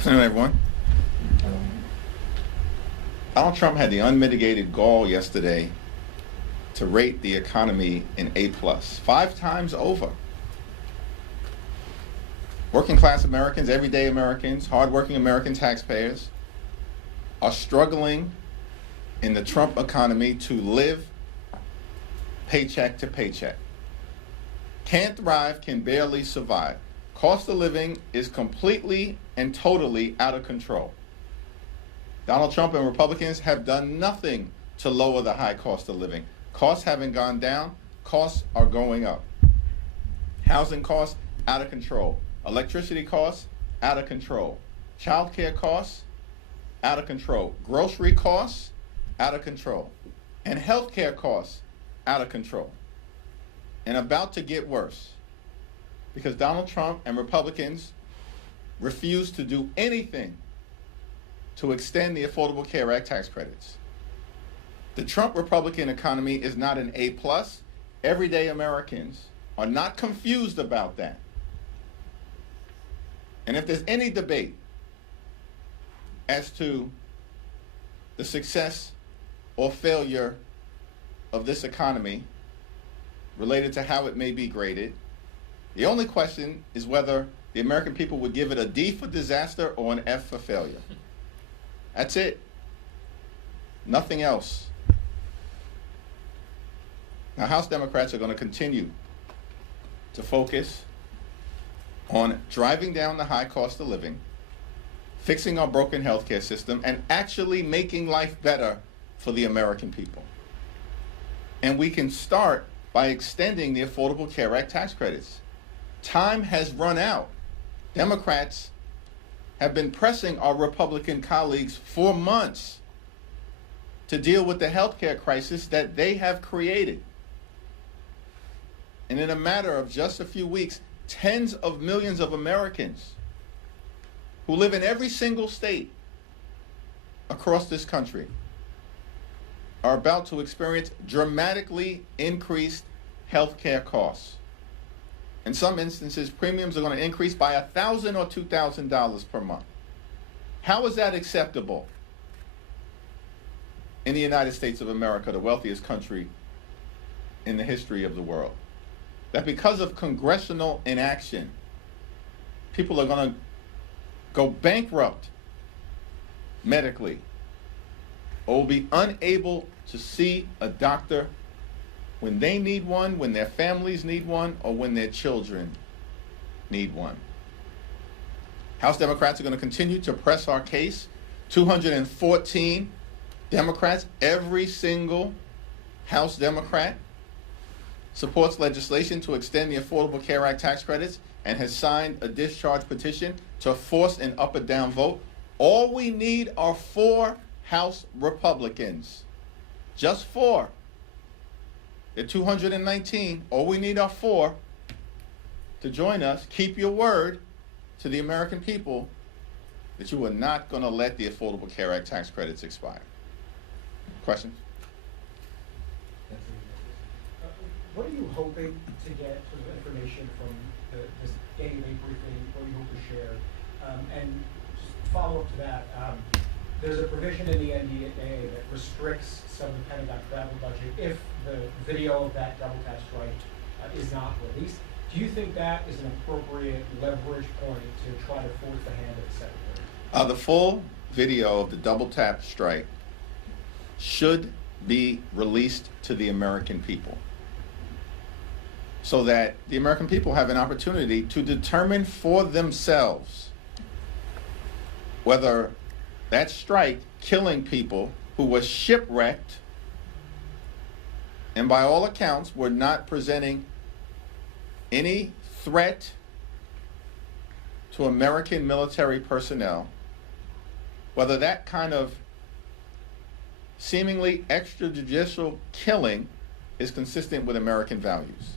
Afternoon, everyone. Donald Trump had the unmitigated gall yesterday to rate the economy an A+, 5 times over. Working class Americans, everyday Americans, hardworking American taxpayers are struggling in the Trump economy to live paycheck to paycheck. Can't thrive, can barely survive. Cost of living is completely and totally out of control. Donald Trump and Republicans have done nothing to lower the high cost of living. Costs haven't gone down, costs are going up. Housing costs, out of control. Electricity costs, out of control. Child care costs, out of control. Grocery costs, out of control. And health care costs, out of control. And about to get worse, because Donald Trump and Republicans refuse to do anything to extend the Affordable Care Act tax credits. The Trump Republican economy is not an A+. Everyday Americans are not confused about that. And if there's any debate as to the success or failure of this economy related to how it may be graded, the only question is whether the American people would give it a D for disaster or an F for failure. That's it. Nothing else. Now, House Democrats are going to continue to focus on driving down the high cost of living, fixing our broken healthcare system, and actually making life better for the American people. And we can start by extending the Affordable Care Act tax credits. Time has run out. Democrats have been pressing our Republican colleagues for months to deal with the healthcare crisis that they have created. And in a matter of just a few weeks, tens of millions of Americans who live in every single state across this country are about to experience dramatically increased healthcare costs. In some instances, premiums are going to increase by $1,000 or $2,000 per month. How is that acceptable in the United States of America, the wealthiest country in the history of the world? That because of congressional inaction, people are going to go bankrupt medically or will be unable to see a doctor when they need one, when their families need one, or when their children need one. House Democrats are going to continue to press our case. 214 Democrats, every single House Democrat, supports legislation to extend the Affordable Care Act tax credits and has signed a discharge petition to force an up or down vote. All we need are 4 House Republicans. Just 4. There are 219. All we need are 4 to join us. Keep your word to the American people that you are not going to let the Affordable Care Act tax credits expire. Questions? What are you hoping to get sort of information from this daily briefing? What do you hope to share? And just follow up to that, there's a provision in the NDA that restricts some of the Pentagon travel budget if the video of that double tap strike is not released. Do you think that is an appropriate leverage point to try to force the hand of the Secretary? The full video of the double tap strike should be released to the American people so that the American people have an opportunity to determine for themselves whether that strike killing people who were shipwrecked and by all accounts were not presenting any threat to American military personnel, whether that kind of seemingly extrajudicial killing is consistent with American values.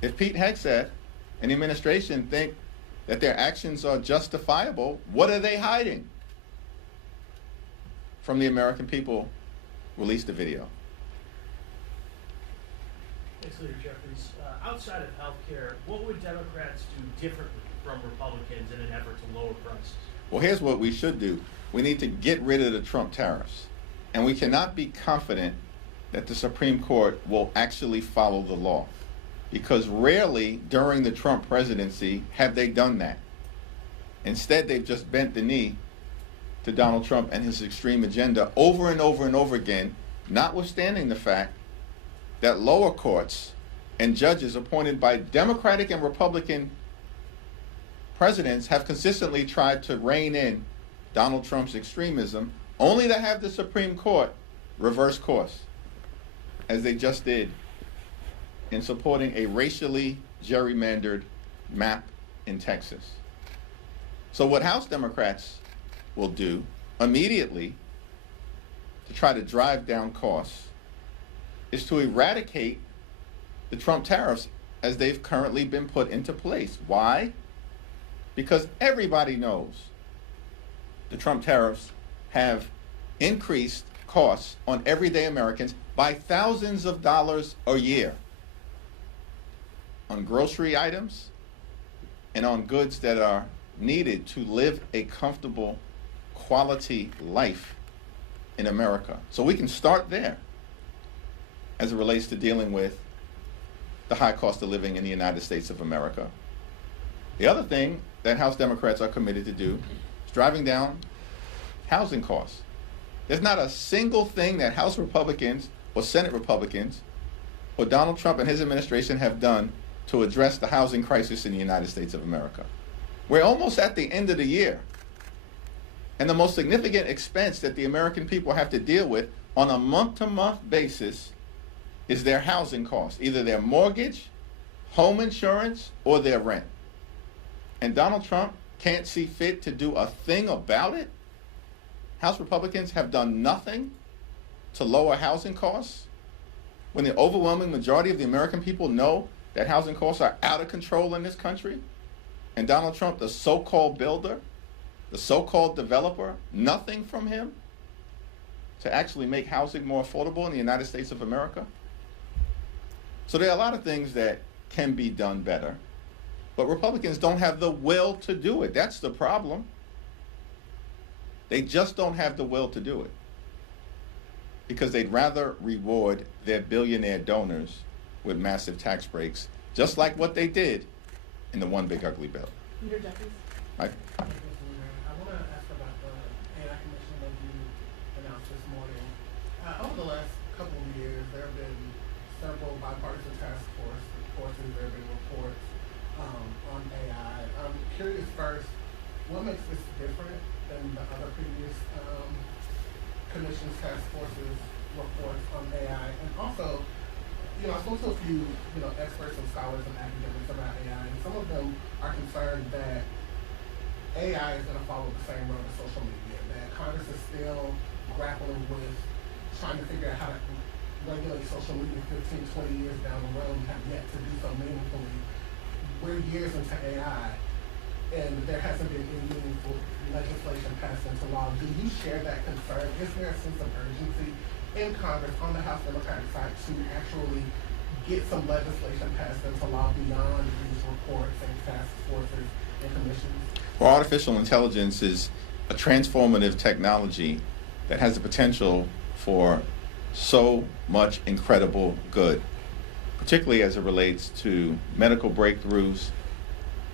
If Pete Hegseth and the administration think that their actions are justifiable, what are they hiding from the American people? Release the video. Thanks, Leader Jeffries. Outside of healthcare, what would Democrats do differently from Republicans in an effort to lower prices? Well, here's what we should do. We need to get rid of the Trump tariffs. And we cannot be confident that the Supreme Court will actually follow the law, because rarely during the Trump presidency have they done that. Instead, they've just bent the knee to Donald Trump and his extreme agenda over and over and over again, notwithstanding the fact that lower courts and judges appointed by Democratic and Republican presidents have consistently tried to rein in Donald Trump's extremism, only to have the Supreme Court reverse course, as they just did in supporting a racially gerrymandered map in Texas. So what House Democrats will do immediately to try to drive down costs is to eradicate the Trump tariffs as they've currently been put into place. Why? Because everybody knows the Trump tariffs have increased costs on everyday Americans by thousands of dollars a year on grocery items and on goods that are needed to live a comfortable, quality life in America. So we can start there as it relates to dealing with the high cost of living in the United States of America. The other thing that House Democrats are committed to do is driving down housing costs. There's not a single thing that House Republicans or Senate Republicans or Donald Trump and his administration have done to address the housing crisis in the United States of America. We're almost at the end of the year, and the most significant expense that the American people have to deal with on a month-to-month basis is their housing costs, either their mortgage, home insurance, or their rent. And Donald Trump can't see fit to do a thing about it? House Republicans have done nothing to lower housing costs when the overwhelming majority of the American people know that housing costs are out of control in this country? And Donald Trump, the so-called builder, the so-called developer, nothing from him to actually make housing more affordable in the United States of America? So there are a lot of things that can be done better, but Republicans don't have the will to do it. That's the problem. They just don't have the will to do it because they'd rather reward their billionaire donors with massive tax breaks, just like what they did in the One Big Ugly Bill. Leader Jeffries. Right? I want to ask about the AI commission that you announced this morning. Over the last couple of years, there have been several bipartisan task forces, there have been reports on AI. I'm curious first, what makes this different than the other previous commissions, task forces, reports on AI? And also, I spoke to a few, experts and scholars and academics about AI, and some of them are concerned that AI is going to follow the same road as social media, that Congress is still grappling with trying to figure out how to regulate social media 15, 20 years down the road and have yet to do so meaningfully. We're years into AI, and there hasn't been any meaningful legislation passed into law. Do you share that concern? Is there a sense of urgency in Congress on the House Democratic side to actually get some legislation passed into law beyond these reports and task forces and commissions? Well, artificial intelligence is a transformative technology that has the potential for so much incredible good, particularly as it relates to medical breakthroughs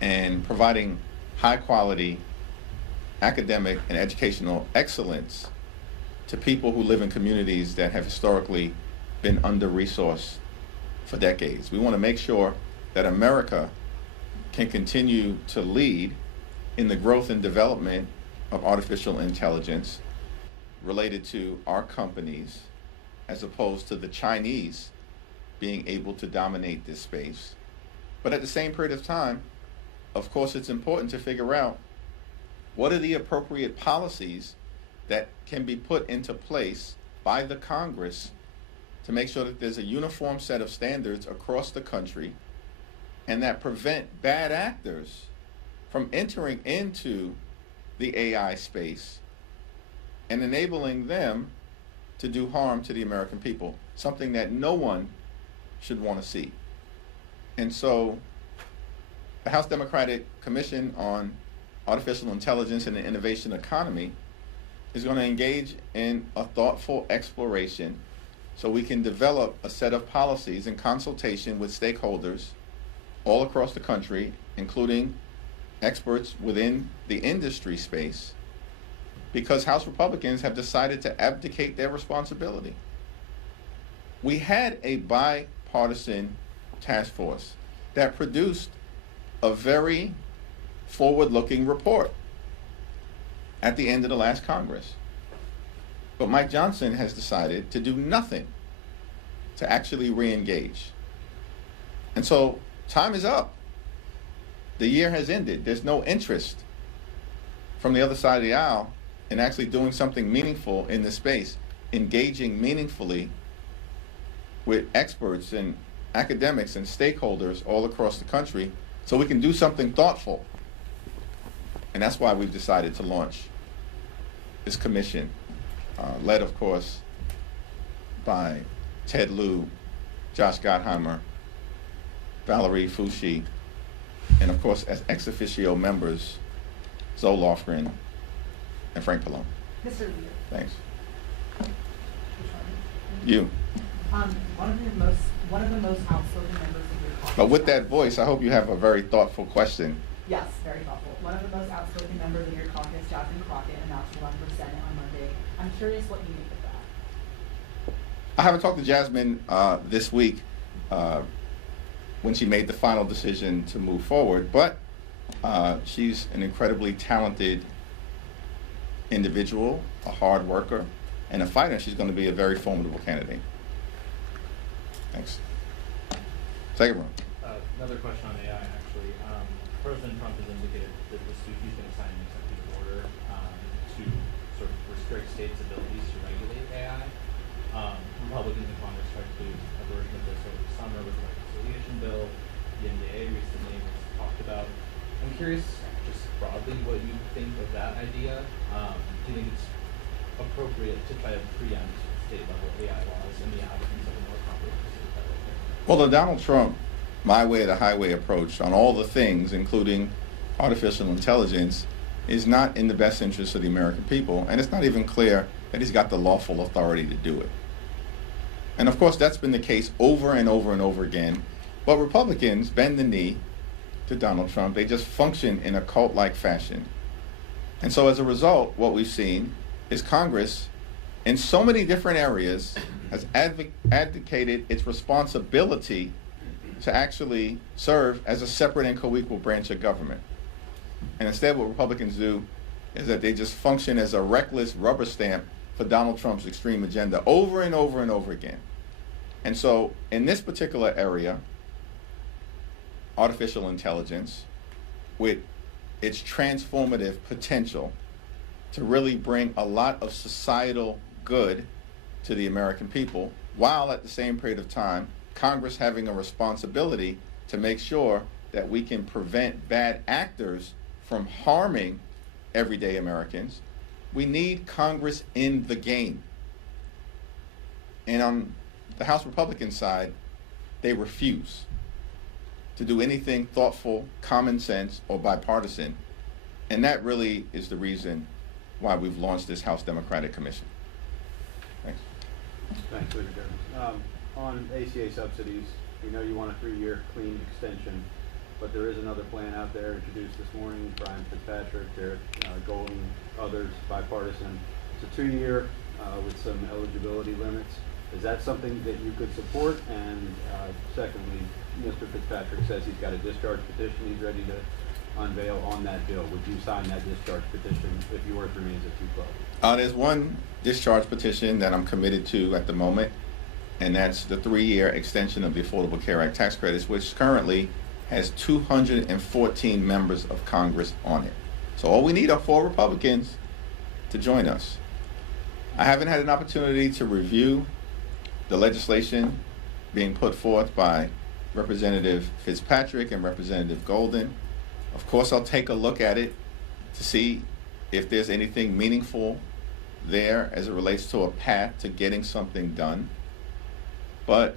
and providing high quality academic and educational excellence to people who live in communities that have historically been under-resourced for decades. We want to make sure that America can continue to lead in the growth and development of artificial intelligence related to our companies, as opposed to the Chinese being able to dominate this space. But at the same period of time, of course, it's important to figure out what are the appropriate policies that can be put into place by the Congress to make sure that there's a uniform set of standards across the country and that prevent bad actors from entering into the AI space and enabling them to do harm to the American people, something that no one should want to see. And so the House Democratic Commission on Artificial Intelligence and the Innovation Economy is going to engage in a thoughtful exploration so we can develop a set of policies in consultation with stakeholders all across the country, including experts within the industry space, because House Republicans have decided to abdicate their responsibility. We had a bipartisan task force that produced a very forward-looking report at the end of the last Congress. But Mike Johnson has decided to do nothing to actually re-engage. And so time is up. The year has ended. There's no interest from the other side of the aisle in actually doing something meaningful in this space, engaging meaningfully with experts and academics and stakeholders all across the country so we can do something thoughtful. And that's why we've decided to launch this commission, led, of course, by Ted Lieu, Josh Gottheimer, Valerie Foushee, and of course, as ex officio members, Zoe Lofgren and Frank Pallone. Mr. Leader. Thanks. You. One of the most outspoken members of your caucus. But with that voice, I hope you have a very thoughtful question. Yes, very thoughtful. One of the most outspoken members of your caucus, Jasmine Crockett, announced to run for Senate on Monday. I'm curious what you make of that. I haven't talked to Jasmine this week when she made the final decision to move forward, but she's an incredibly talented individual, a hard worker, and a fighter. She's going to be a very formidable candidate. Thanks. Second room. Another question on AI, actually. President Trump has indicated that this week he's going to sign an executive order to sort of restrict states' abilities to regulate AI. Republicans in Congress tried to do a version of this over the summer with the reconciliation bill. The NDA recently was talked about. I'm curious, just broadly, what you think of that idea. Do you think it's appropriate to try to preempt state-level AI laws in the absence of a more comprehensive federal framework? Well, the Donald Trump my way or the highway approach on all the things, including artificial intelligence, is not in the best interest of the American people, and it's not even clear that he's got the lawful authority to do it. And of course, that's been the case over and over and over again. But Republicans bend the knee to Donald Trump. They just function in a cult-like fashion. And so as a result, what we've seen is Congress, in so many different areas, has advocated its responsibility to actually serve as a separate and co-equal branch of government. And instead what Republicans do is that they just function as a reckless rubber stamp for Donald Trump's extreme agenda over and over and over again. And so in this particular area, artificial intelligence, with its transformative potential to really bring a lot of societal good to the American people, while at the same period of time, Congress having a responsibility to make sure that we can prevent bad actors from harming everyday Americans, we need Congress in the game. And on the House Republican side, they refuse to do anything thoughtful, common sense, or bipartisan. And that really is the reason why we've launched this House Democratic Commission. Thanks. Thanks, Leader Jeffries. On ACA subsidies, we know you want a 3-year clean extension, but there is another plan out there introduced this morning. Brian Fitzpatrick, Derek Golden, others, bipartisan. It's a 2-year with some eligibility limits. Is that something that you could support? And secondly, Mr. Fitzpatrick says he's got a discharge petition he's ready to unveil on that bill. Would you sign that discharge petition if yours remains at 212? There's one discharge petition that I'm committed to at the moment, and that's the 3-year extension of the Affordable Care Act tax credits, which currently has 214 members of Congress on it. So all we need are 4 Republicans to join us. I haven't had an opportunity to review the legislation being put forth by Representative Fitzpatrick and Representative Golden. Of course, I'll take a look at it to see if there's anything meaningful there as it relates to a path to getting something done. But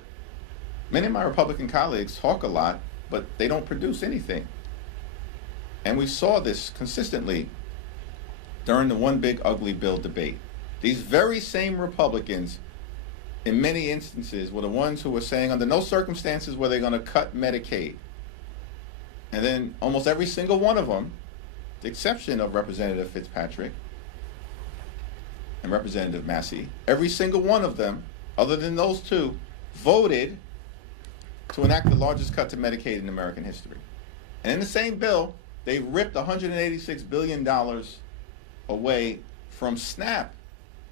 many of my Republican colleagues talk a lot, but they don't produce anything. And we saw this consistently during the one big ugly bill debate. These very same Republicans, in many instances, were the ones who were saying under no circumstances were they going to cut Medicaid. And then almost every single one of them, with the exception of Representative Fitzpatrick and Representative Massey, every single one of them, other than those two, voted to enact the largest cut to Medicaid in American history. And in the same bill, they ripped $186 billion away from SNAP.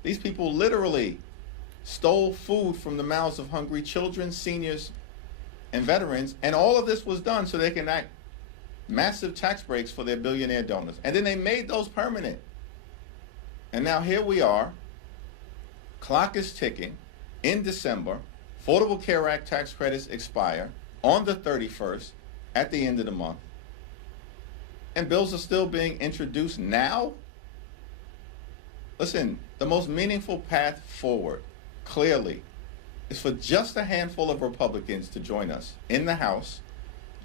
These people literally stole food from the mouths of hungry children, seniors, and veterans, and all of this was done so they can enact massive tax breaks for their billionaire donors. And then they made those permanent. And now here we are, clock is ticking, in December, Affordable Care Act tax credits expire on the 31st, at the end of the month, and bills are still being introduced now? Listen, the most meaningful path forward, clearly, is for just a handful of Republicans to join us in the House,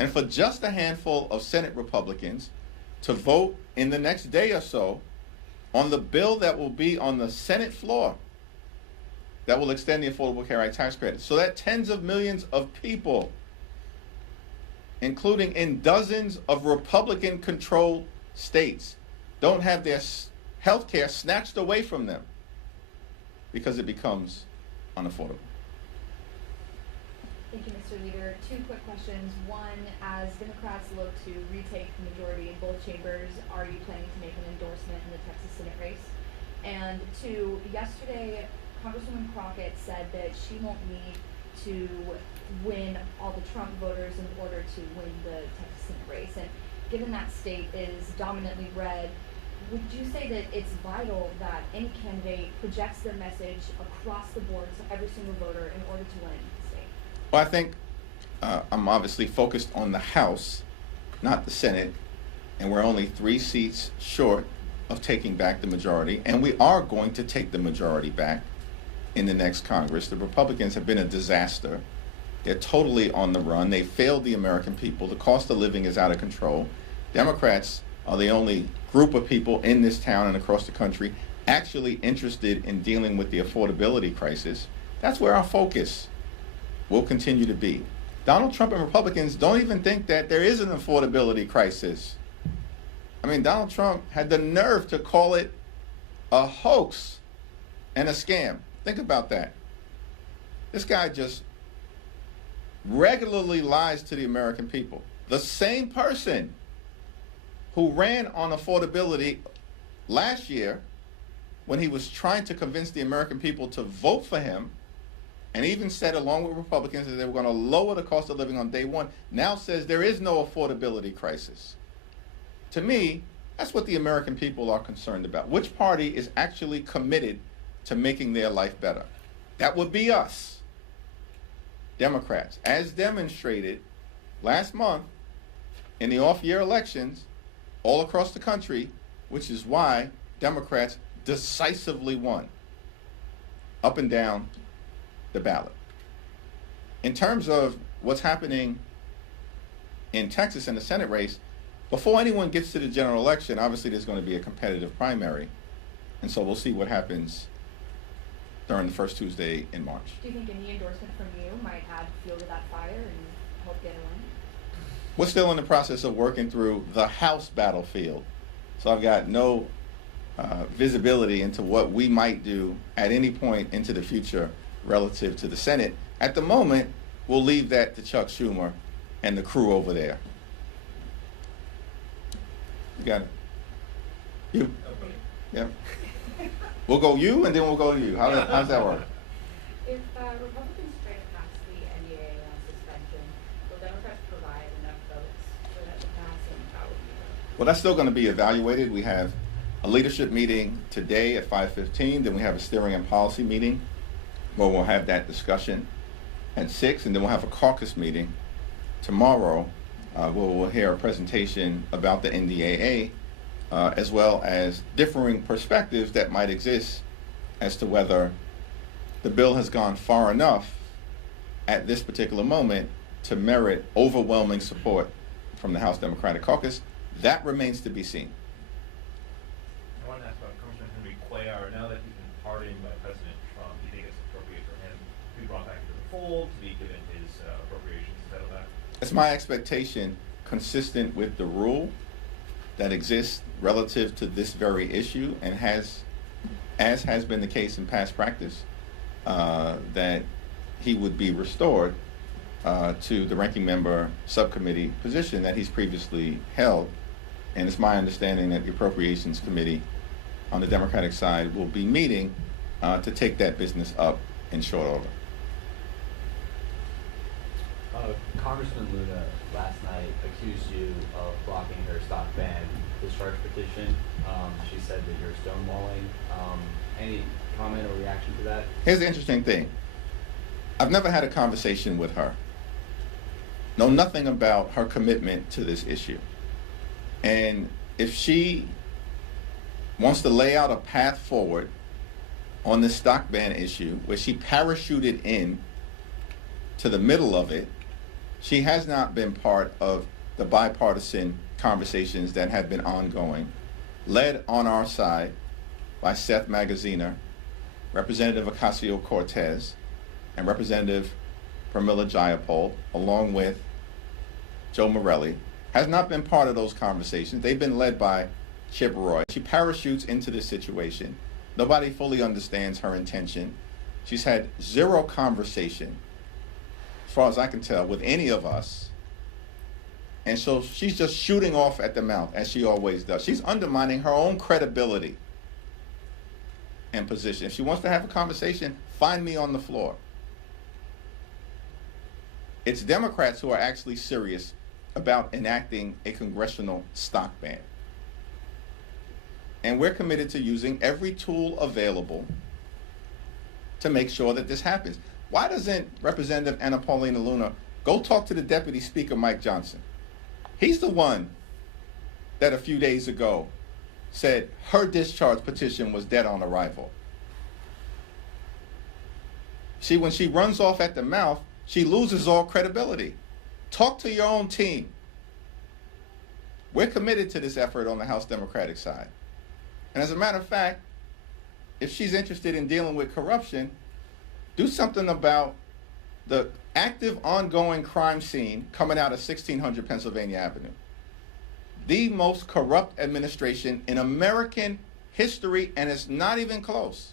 and for just a handful of Senate Republicans to vote in the next day or so on the bill that will be on the Senate floor that will extend the Affordable Care Act tax credit, so that tens of millions of people, including in dozens of Republican-controlled states, don't have their health care snatched away from them because it becomes unaffordable. Thank you, Mr. Leader. Two quick questions. One, as Democrats look to retake the majority in both chambers, are you planning to make an endorsement in the Texas Senate race? And two, yesterday, Congresswoman Crockett said that she won't need to win all the Trump voters in order to win the Texas Senate race. And given that state is dominantly red, would you say that it's vital that any candidate projects their message across the board to every single voter in order to win the state? Well, I think I'm obviously focused on the House, not the Senate, and we're only 3 seats short of taking back the majority, and we are going to take the majority back in the next Congress. The Republicans have been a disaster. They're totally on the run. They failed the American people. The cost of living is out of control. Democrats are the only group of people in this town and across the country actually interested in dealing with the affordability crisis. That's where our focus will continue to be. Donald Trump and Republicans don't even think that there is an affordability crisis. I mean, Donald Trump had the nerve to call it a hoax and a scam. Think about that. This guy just regularly lies to the American people. The same person who ran on affordability last year when he was trying to convince the American people to vote for him, and even said along with Republicans that they were going to lower the cost of living on day one, now says there is no affordability crisis. To me, that's what the American people are concerned about. Which party is actually committed to making their life better? That would be us, Democrats, as demonstrated last month in the off-year elections all across the country, which is why Democrats decisively won up and down the ballot. In terms of what's happening in Texas in the Senate race, before anyone gets to the general election, obviously there's going to be a competitive primary, and so we'll see what happens during the first Tuesday in March. Do you think any endorsement from you might add fuel to that fire and help get it win? We're still in the process of working through the House battlefield, so I've got no visibility into what we might do at any point into the future relative to the Senate. At the moment, we'll leave that to Chuck Schumer and the crew over there. You got it? You? Yeah. We'll go you, and then we'll go to you. How does that work? If Republicans try to pass the NDAA on suspension, will Democrats provide enough votes for that to pass, and how would you vote? Well, that's still going to be evaluated. We have a leadership meeting today at 5:15. Then we have a steering and policy meeting where we'll have that discussion at 6, and then we'll have a caucus meeting tomorrow where we'll hear a presentation about the NDAA, as well as differing perspectives that might exist as to whether the bill has gone far enough at this particular moment to merit overwhelming support from the House Democratic Caucus. That remains to be seen. I want to ask about Congressman Henry Cuellar. Now that he's been pardoned by President Trump, do you think it's appropriate for him to be brought back into the fold, to be given his appropriations to settle that? It's my expectation, consistent with the rule that exists relative to this very issue, and as has been the case in past practice, that he would be restored to the ranking member subcommittee position that he's previously held. And it's my understanding that the Appropriations Committee on the Democratic side will be meeting to take that business up in short order. Congressman Luna last night accused you of blocking her stock ban discharge petition. She said that you're stonewalling. Any comment or reaction to that? Here's the interesting thing. I've never had a conversation with her. Know nothing about her commitment to this issue. And if she wants to lay out a path forward on this stock ban issue, where she parachuted in to the middle of it, she has not been part of the bipartisan conversations that have been ongoing, led on our side by Seth Magaziner, Representative Ocasio-Cortez, and Representative Pramila Jayapal, along with Joe Morelli, has not been part of those conversations. They've been led by Chip Roy. She parachutes into this situation. Nobody fully understands her intention. She's had zero conversation, as far as I can tell, with any of us. And so she's just shooting off at the mouth, as she always does. She's undermining her own credibility and position. If she wants to have a conversation, find me on the floor. It's Democrats who are actually serious about enacting a congressional stock ban. And we're committed to using every tool available to make sure that this happens. Why doesn't Representative Anna Paulina Luna go talk to the Deputy Speaker, Mike Johnson? He's the one that a few days ago said her discharge petition was dead on arrival. See, when she runs off at the mouth, she loses all credibility. Talk to your own team. We're committed to this effort on the House Democratic side. And as a matter of fact, if she's interested in dealing with corruption, do something about the active ongoing crime scene coming out of 1600 Pennsylvania Avenue. The most corrupt administration in American history, and it's not even close.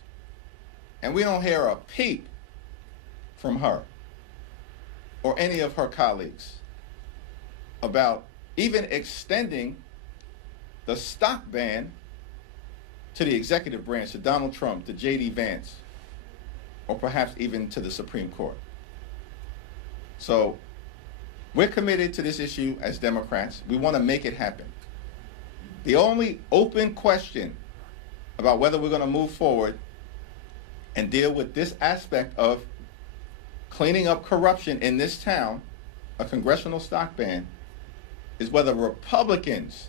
And we don't hear a peep from her or any of her colleagues about even extending the stock ban to the executive branch, to Donald Trump, to J.D. Vance, or perhaps even to the Supreme Court. So we're committed to this issue as Democrats. We want to make it happen. The only open question about whether we're going to move forward and deal with this aspect of cleaning up corruption in this town, a congressional stock ban, is whether Republicans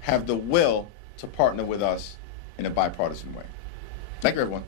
have the will to partner with us in a bipartisan way. Thank you, everyone.